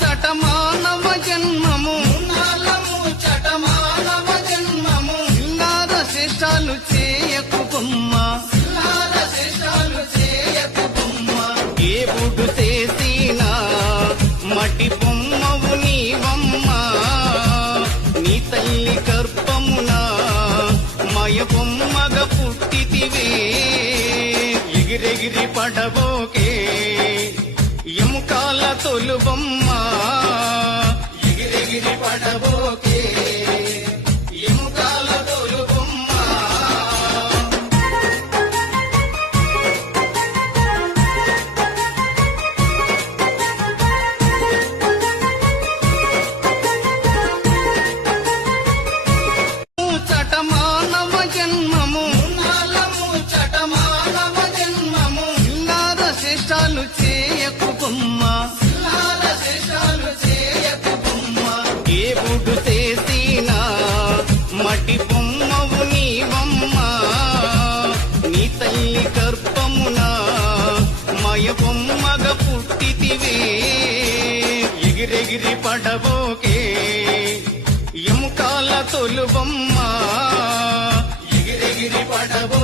చటమానవ జన్మము చటమానవ జన్మము శృంగార శేషాలు చేయకు బొమ్మ శేషాలు చేయకు బొమ్మ దేవుడు చేసినా మటి బొమ్మవు నీవమ్మ నీ తల్లి గర్భమున మయ బొమ్మగా పుట్టితివే ఎగిరెగిరి పడబోకే ఎముకాల తొలుబొమ్మ ఎగిరెగిరి పడబోకే ఎముకాల తొలుబొమ్మ చటమానవ జన్మము చటమానవ జన్మము శృంగార శేషాలు చేయకు బొమ్మ శేషాలు చేయకు బొమ్మ దేవుడు చేసినా మటి బొమ్మవు నీవమ్మ నీ తల్లి గర్భమున మయ బొమ్మగా పుట్టితివే ఎగిరెగిరి పడబోకే ఎముకాల తొలుబొమ్మ ఎగిరెగిరి పడబో